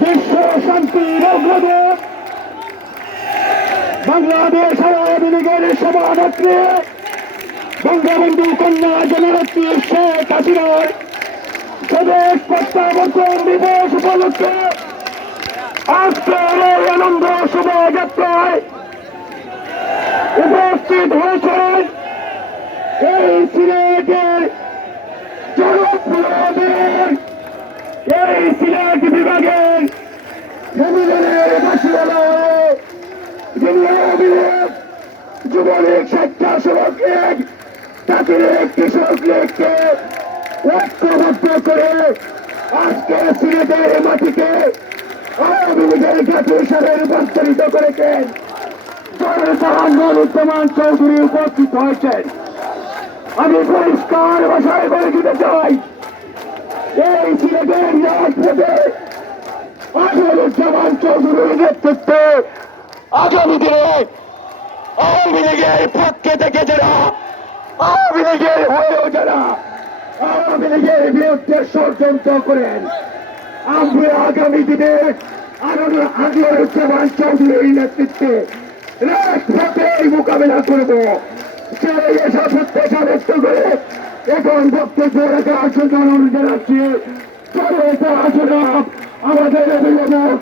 বিশ্ব শান্তির অগ্রদূত বাংলাদেশ আওয়ামী লীগের সভানেত্রী বঙ্গবন্ধু কন্যা জননেত্রী শেখ হাসিনার স্বদেশ প্রত্যাবর্তন দিবস উপলক্ষে আজকের এই আনন্দ শোভাযাত্রায় উপস্থিত হয়েছেন এই সিলেটের জনপ্রিয় এই সিলেট বিভাগের নবীনের বাসিওয়ালা যিনি অভিযোগ যুবলীগ স্বেচ্ছাসেবক লীগ জাতীয় কৃষক লীগকে ঐক্যবদ্ধ করে আজকে সিলেটের মাটিকে আওয়ামী লীগের ঘাঁটি হিসাবে রূপান্তরিত করেছেন। নুরুজ্জামান চৌধুরী উপস্থিত হয়েছেন। আমি পরিষ্কার ভাষায় বলে দিতে চাই, এই সিলেটের রাজপথে নুরুজ্জামান চৌধুরীর নেতৃত্বে আগামী দিনে আওয়ামী লীগের পক্ষে থেকে যারা আওয়ামী লীগের হয়েও যারা আওয়ামী লীগের বিরুদ্ধে ষড়যন্ত্র করেন, আমরা আগামী দিনে নুরুজ্জামান চৌধুরীর নেতৃত্বে রাজপথে মোকাবেলা করব। সেই এসব প্রত্যাশা ব্যক্ত করে এখন বক্তব্য রাখার জন্য অনুরোধ জানাচ্ছি। আমাদের অভিভাবক